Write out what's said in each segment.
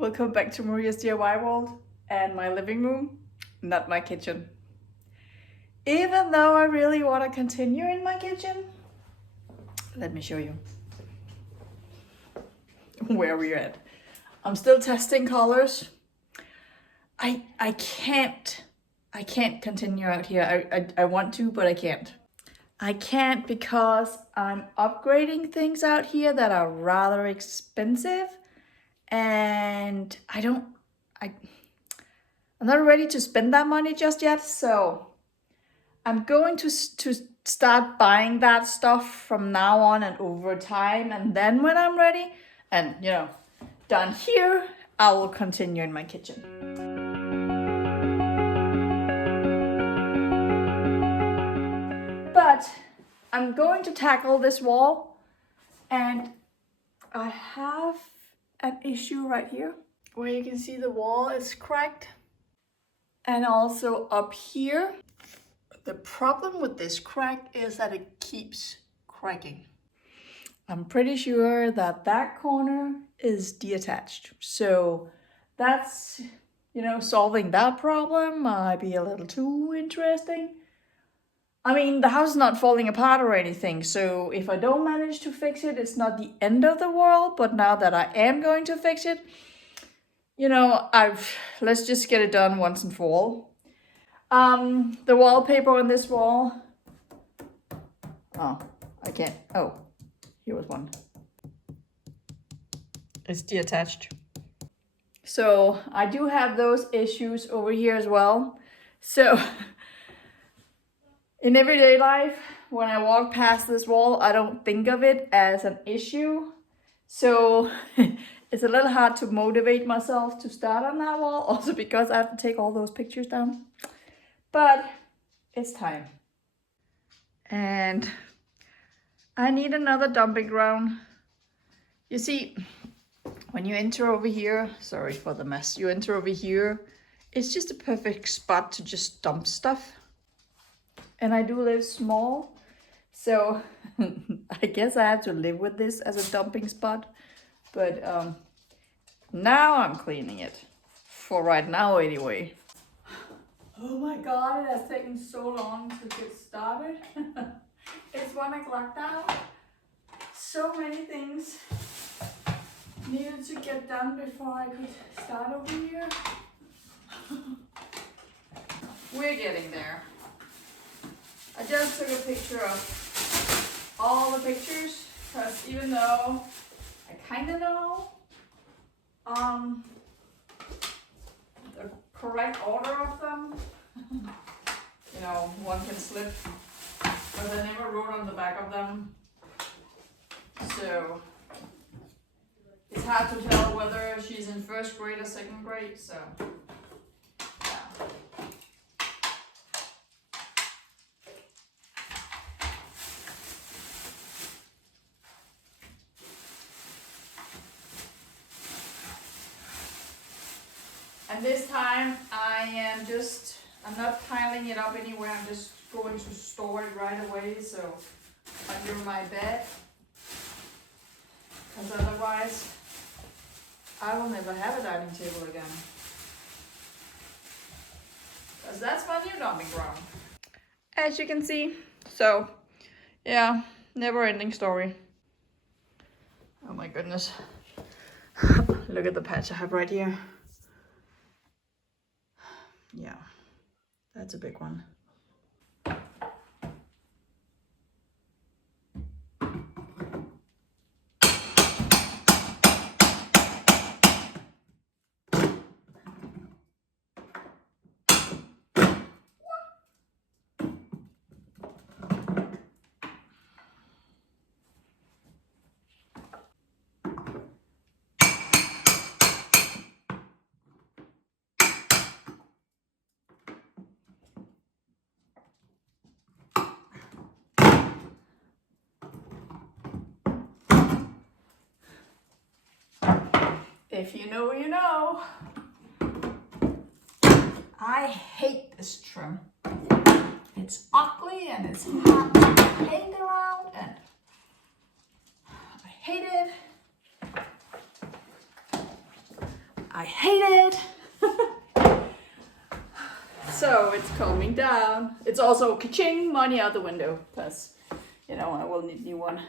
Welcome back to Maria's DIY world and my living room, not my kitchen. Even though I really want to continue in my kitchen, let me show you where we're at. I'm still testing colors. I can't continue out here. I want to, but I can't. I can't because I'm upgrading things out here that are rather expensive. And I'm not ready to spend that money just yet, so I'm going to start buying that stuff from now on and over time, and then when I'm ready and done here, I will continue in my kitchen. But I'm going to tackle this wall, and I have an issue right here where you can see the wall is cracked, and also up here. The problem with this crack is that it keeps cracking. I'm pretty sure that that corner is detached, so that's solving that problem might be a little too interesting. I mean, the house is not falling apart or anything, so if I don't manage to fix it, it's not the end of the world. But now that I am going to fix it, let's just get it done once and for all. The wallpaper on this wall. Oh, I can't. Oh, here was one. It's detached. So I do have those issues over here as well. So in everyday life, when I walk past this wall, I don't think of it as an issue. So it's a little hard to motivate myself to start on that wall, also because I have to take all those pictures down. But it's time. And I need another dumping ground. You see, when you enter over here, sorry for the mess, you enter over here, it's just a perfect spot to just dump stuff. And I do live small, so I guess I have to live with this as a dumping spot. But now I'm cleaning it, for right now anyway. Oh my god, it has taken so long to get started. It's 1 o'clock now. So many things needed to get done before I could start over here. We're getting there. I just took a picture of all the pictures, because even though I kind of know the correct order of them, one can slip, but I never wrote on the back of them, so it's hard to tell whether she's in first grade or second grade, so yeah. And this time I'm not piling it up anywhere, I'm just going to store it right away, so under my bed, because otherwise I will never have a dining table again. Because that's my new dumping ground, as you can see. So yeah, never ending story. Oh my goodness. Look at the patch I have right here. Yeah, that's a big one. If you know, you know. I hate this trim. It's ugly and it's hard to paint around, and I hate it. I hate it. So it's calming down. It's also ka-ching, money out the window, because, you know, I will need a new one.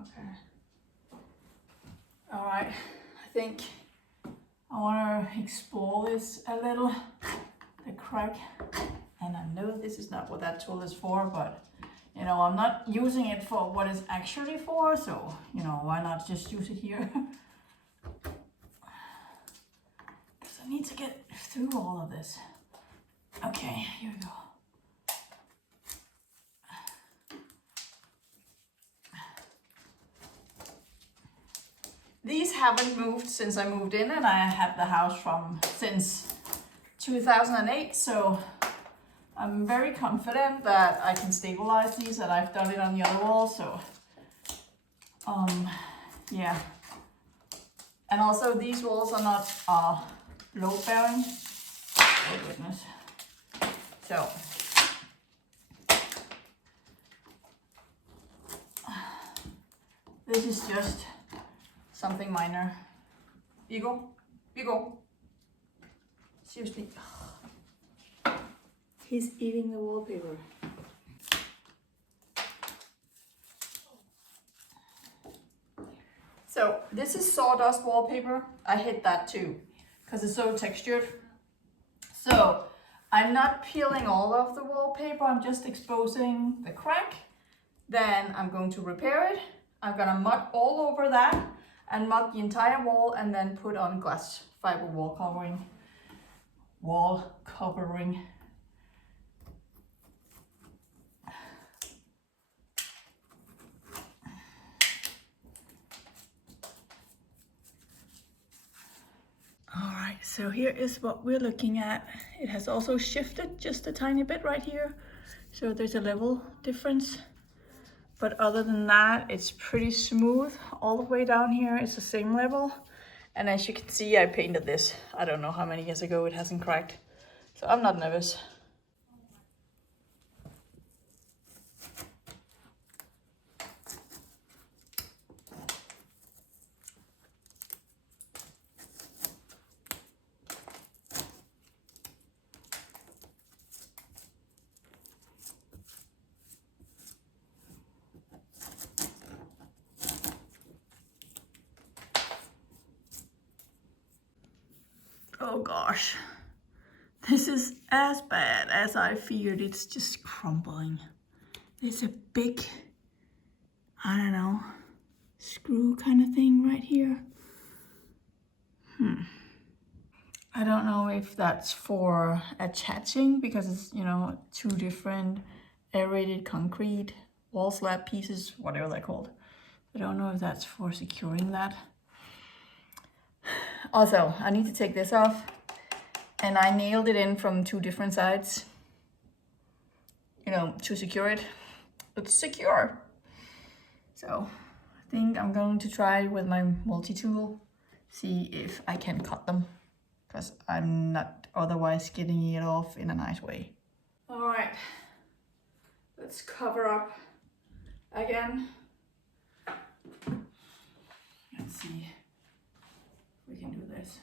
Okay. All right, I think I want to explore this a little, the crack. And I know this is not what that tool is for, but you know, I'm not using it for what it's actually for, so you know, why not just use it here? Because I need to get through all of this. Okay, here we go. These haven't moved since I moved in, and I had the house since 2008, so I'm very confident that I can stabilize these, and I've done it on the other wall, so yeah. And also these walls are not load bearing. Oh goodness. So this is just something minor. Beagle, Beagle. Seriously. He's eating the wallpaper. So this is sawdust wallpaper. I hate that too, because it's so textured. So I'm not peeling all of the wallpaper, I'm just exposing the crack. Then I'm going to repair it. I'm gonna mud all over that and mud the entire wall, and then put on glass fiber wall covering. Alright, so here is what we're looking at. It has also shifted just a tiny bit right here, so there's a level difference. But other than that, it's pretty smooth. All the way down here, it's the same level. And as you can see, I painted this, I don't know how many years ago. It hasn't cracked, so I'm not nervous. Oh gosh, this is as bad as I feared. It's just crumbling. There's a big, I don't know, screw kind of thing right here. I don't know if that's for attaching, because it's, you know, two different aerated concrete wall slab pieces, whatever they're called. I don't know if that's for securing that. Also, I need to take this off, and I nailed it in from two different sides, you know, to secure it. It's secure. So I think I'm going to try with my multi-tool, see if I can cut them, because I'm not otherwise getting it off in a nice way. All right, let's cover up again. Let's see if we can do this.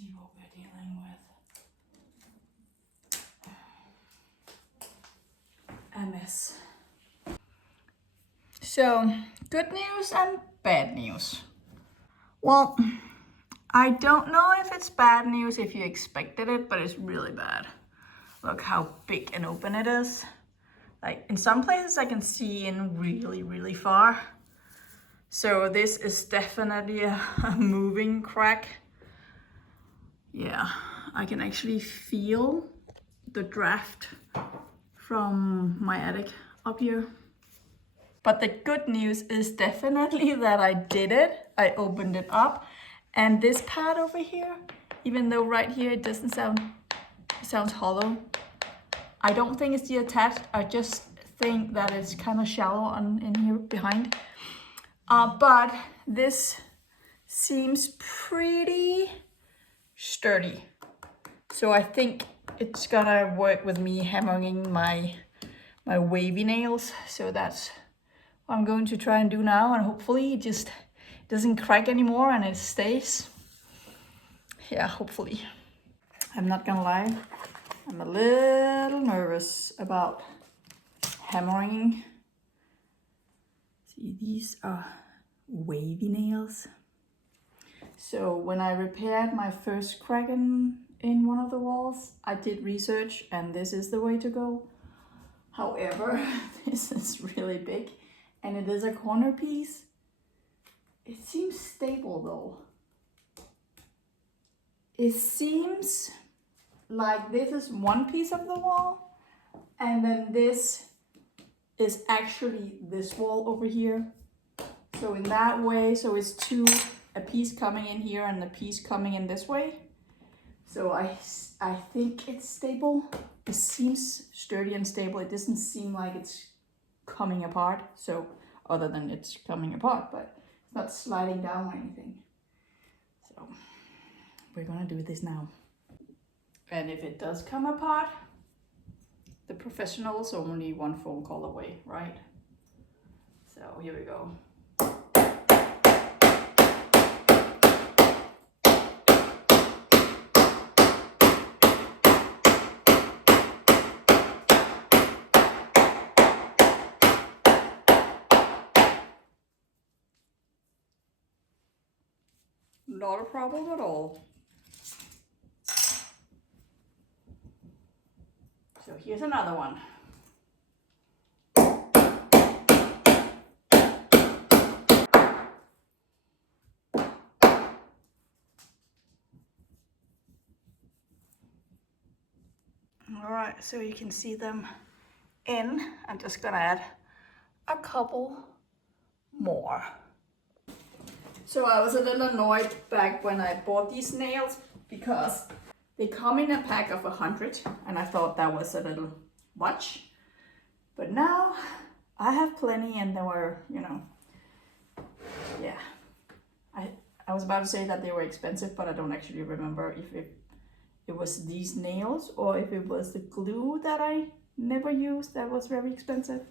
see what we're dealing with. A mess. So, good news and bad news. Well, I don't know if it's bad news if you expected it, but it's really bad. Look how big and open it is. Like in some places I can see in really, really far. So this is definitely a moving crack. Yeah, I can actually feel the draft from my attic up here. But the good news is definitely that I did it. I opened it up, and this part over here, even though right here it doesn't sound, it sounds hollow. I don't think it's the attached, I just think that it's kind of shallow in here behind. But this seems pretty sturdy. So I think it's gonna work with me hammering my wavy nails. So that's what I'm going to try and do now, and hopefully it just doesn't crack anymore and it stays. Yeah, hopefully. I'm not gonna lie, I'm a little nervous about hammering. See, these are wavy nails. So when I repaired my first crack in one of the walls, I did research and this is the way to go. However, this is really big and it is a corner piece. It seems stable though. It seems like this is one piece of the wall and then this is actually this wall over here. So in that way, so it's a piece coming in here and a piece coming in this way. So I think it's stable. It seems sturdy and stable. It doesn't seem like it's coming apart. So other than it's coming apart, but it's not sliding down or anything. So we're gonna do this now. And if it does come apart, the professionals are only one phone call away, right? So here we go. Not a problem at all. So here's another one. All right, so you can see them in. I'm just gonna add a couple more. So I was a little annoyed back when I bought these nails because they come in a pack of 100 and I thought that was a little much. But now I have plenty and they were, you know, yeah. I was about to say that they were expensive, but I don't actually remember if it was these nails or if it was the glue that I never used that was very expensive.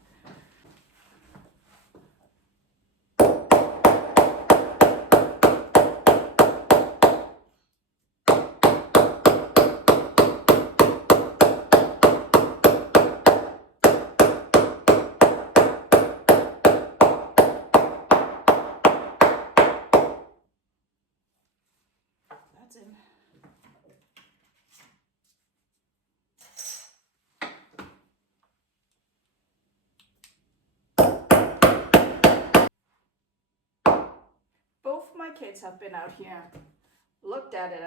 That's in. Both my kids have been out here, looked at it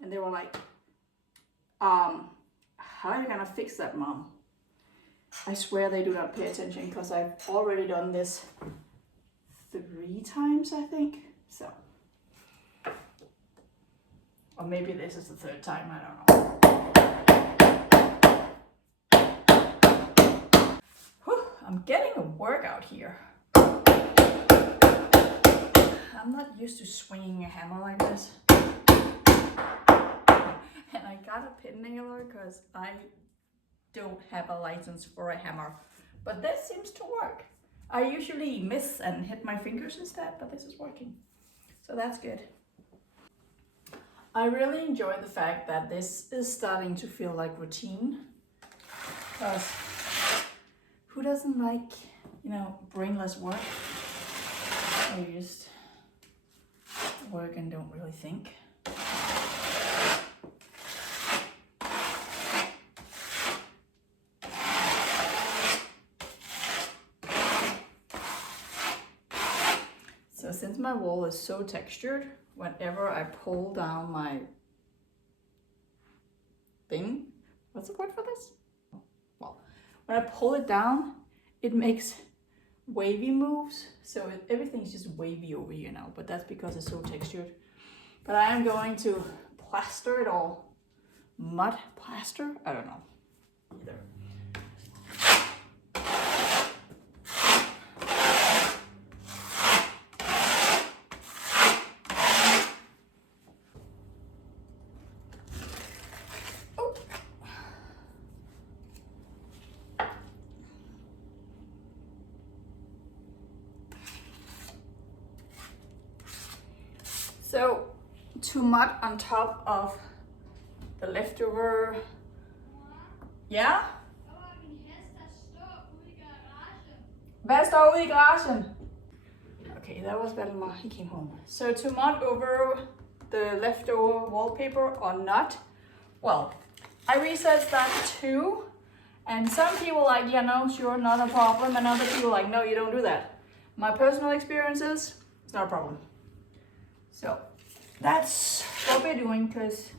and they were like, how are you gonna fix that, Mom? I swear they do not pay attention because I've already done this 3 times, I think. So, or maybe this is the 3rd time, I don't know. Whew, I'm getting a workout here. I'm not used to swinging a hammer like this. And I got a pin nailer because I don't have a license for a hammer. But this seems to work. I usually miss and hit my fingers instead, but this is working. So that's good. I really enjoy the fact that this is starting to feel like routine. Because who doesn't like, you know, brainless work? Where you just work and don't really think. So since my wall is so textured, whenever I pull down my thing, what's the word for this? Well, when I pull it down, it makes wavy moves. So everything's just wavy over here now, but that's because it's so textured. But I am going to plaster it all. Mud plaster? I don't know either. So, to mud on top of the leftover. Ja? Hvad står ude i garagen? Okay, that was Valdemar, he came home. So to mud over the leftover wallpaper or not? Well, I researched that too. And some people like, yeah, no, sure, not a problem. And other people like, no, you don't do that. My personal experiences, it's not a problem. So that's what we're doing, because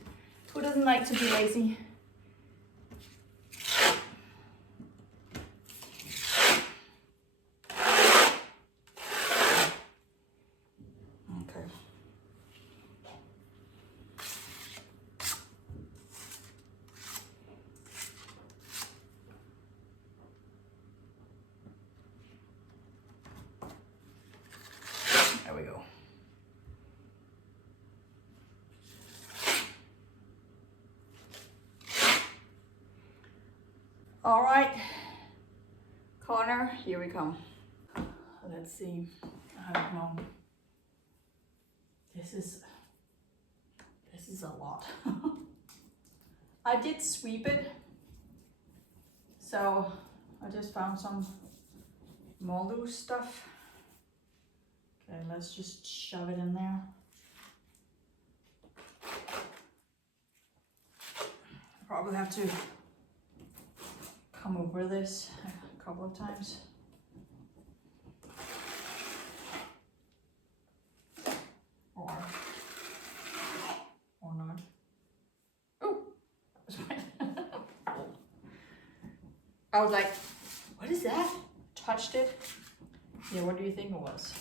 who doesn't like to be lazy? Okay. There we go. All right, corner, here we come. Let's see, I don't know. This is a lot. I did sweep it, so I just found some more loose stuff. Okay, let's just shove it in there. Probably have to come over this a couple of times. Or not. Oh, that was fine. I was like, what is that? Touched it. Yeah, what do you think it was?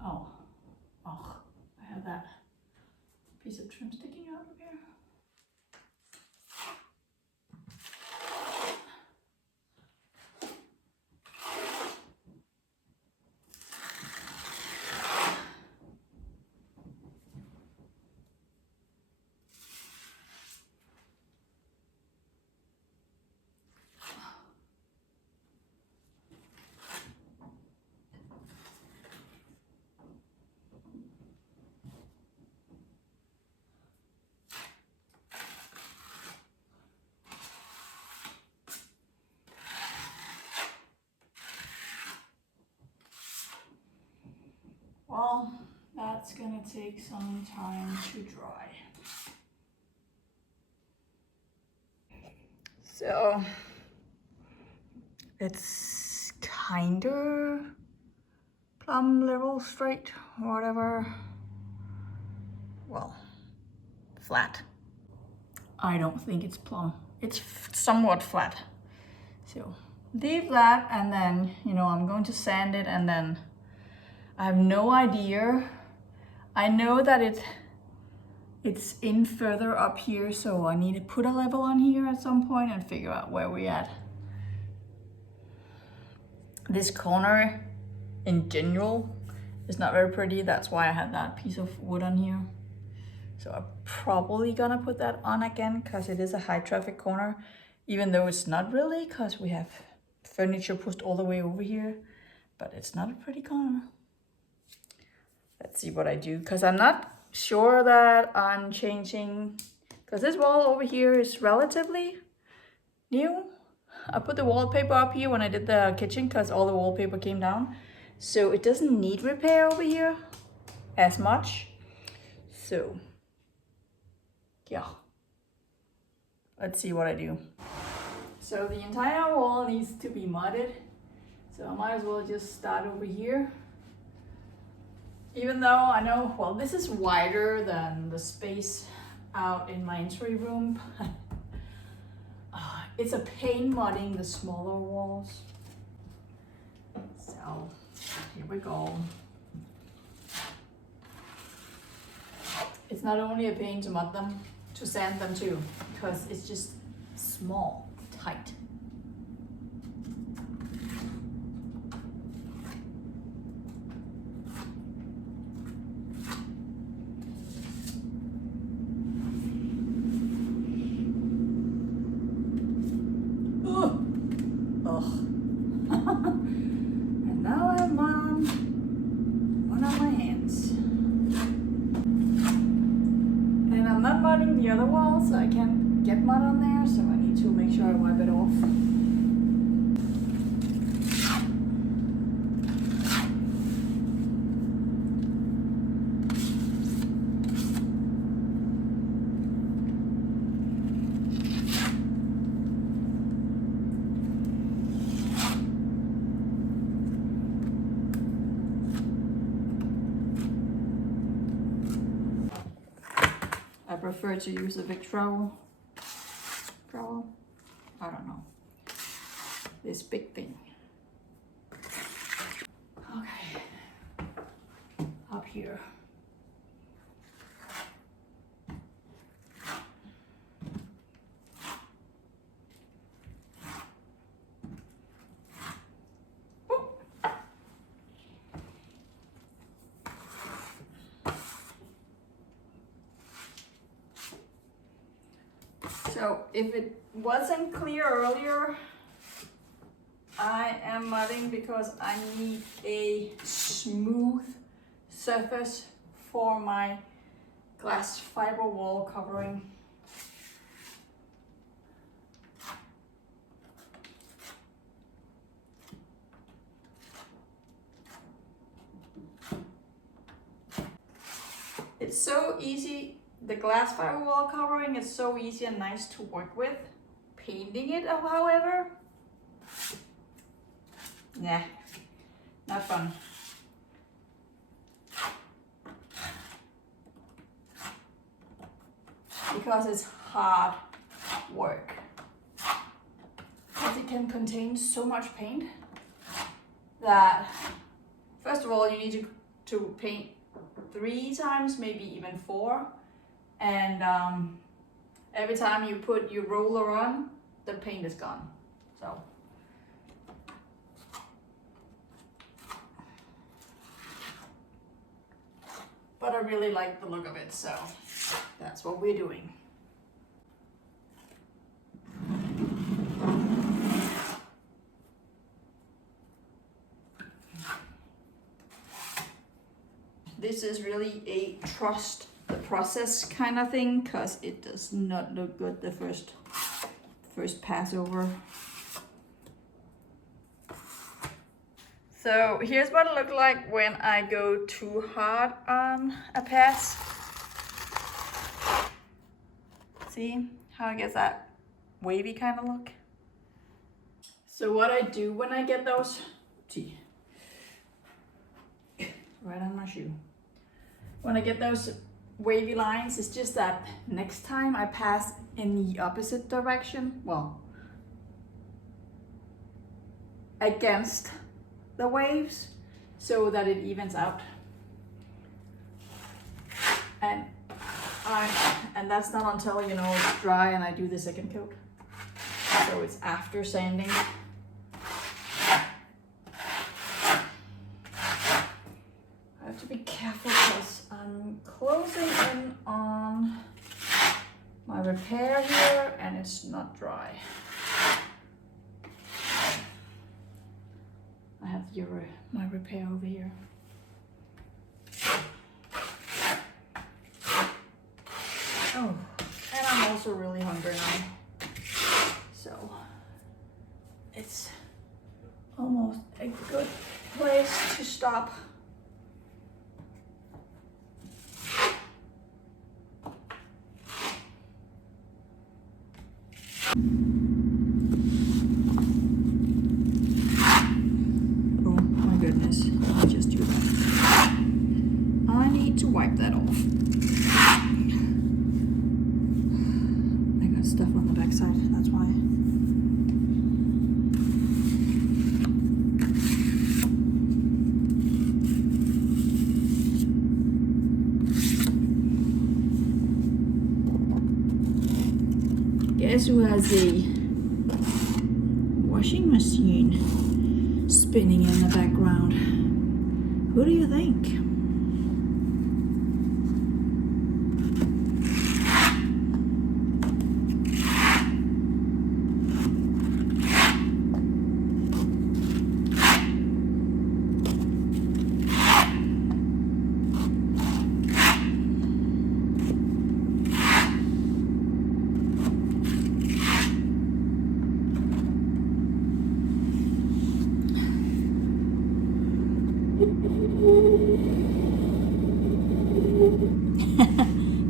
Oh, I have that piece of trim sticking out of here. Well, that's gonna take some time to dry. So it's kinda plumb, level, straight, whatever. Well, flat. I don't think it's plumb. It's somewhat flat. So leave that, and then, you know, I'm going to sand it, and then I have no idea. I know that it's in further up here, so I need to put a level on here at some point and figure out where we're at. This corner in general is not very pretty. That's why I have that piece of wood on here. So I'm probably gonna put that on again because it is a high traffic corner, even though it's not really, because we have furniture pushed all the way over here, but it's not a pretty corner. Let's see what I do, because I'm not sure that I'm changing, because this wall over here is relatively new. I put the wallpaper up here when I did the kitchen because all the wallpaper came down. So it doesn't need repair over here as much. So yeah, let's see what I do. So the entire wall needs to be mudded. So I might as well just start over here. Even though I know, well, this is wider than the space out in my entry room. It's a pain mudding the smaller walls. So here we go. It's not only a pain to mud them, to sand them too, because it's just small, tight. And now I have mud on one of my hands. And I'm not mudding the other wall, so I can't get mud on there, so I need to make sure I wipe it off. I prefer to use a big trowel. I don't know. This big thing. Okay. Up here. So if it wasn't clear earlier, I am mudding because I need a smooth surface for my glass fiber wall covering. It's so easy. The glass fiber wall covering is so easy and nice to work with. Painting it, however, nah, not fun. Because it's hard work. Because it can contain so much paint that, first of all, you need to paint 3 times, maybe even 4. And every time you put your roller on, the paint is gone. So but I really like the look of it, so that's what we're doing. This is really a trust the process kind of thing, because it does not look good the first pass over. So here's what it looked like when I go too hard on a pass. See how it gets that wavy kind of look? So what I do when I get those, right on my shoe. When I get those wavy lines, it's just that next time I pass in the opposite direction, well, against the waves, so that it evens out. And that's not until, you know, it's dry and I do the second coat. So it's after sanding. I have to be careful because I'm closing in on my repair here and it's not dry. I have my repair over here. Oh, and I'm also really hungry now. So it's almost a good place to stop. Oh my goodness, I just do that. I need to wipe that off. I got stuff on the backside, that's why. Guess who has a washing machine spinning in the background? Who do you think?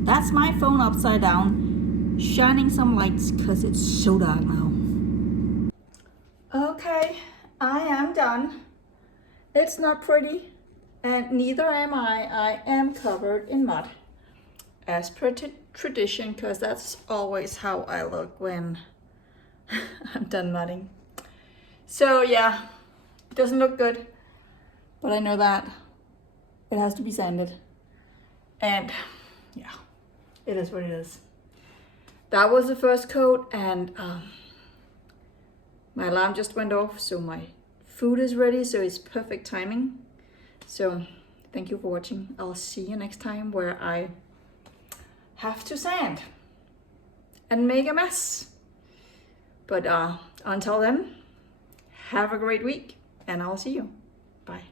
That's my phone upside down, shining some lights because it's so dark now. Okay, I am done. It's not pretty, and neither am I. I am covered in mud, as per tradition, because that's always how I look when I'm done mudding. So yeah, it doesn't look good, but I know that it has to be sanded, and yeah, it is what it is. That was the first coat, and my alarm just went off, so my food is ready, so it's perfect timing. So thank you for watching. I'll see you next time where I have to sand and make a mess. But until then, have a great week, and I'll see you. Bye.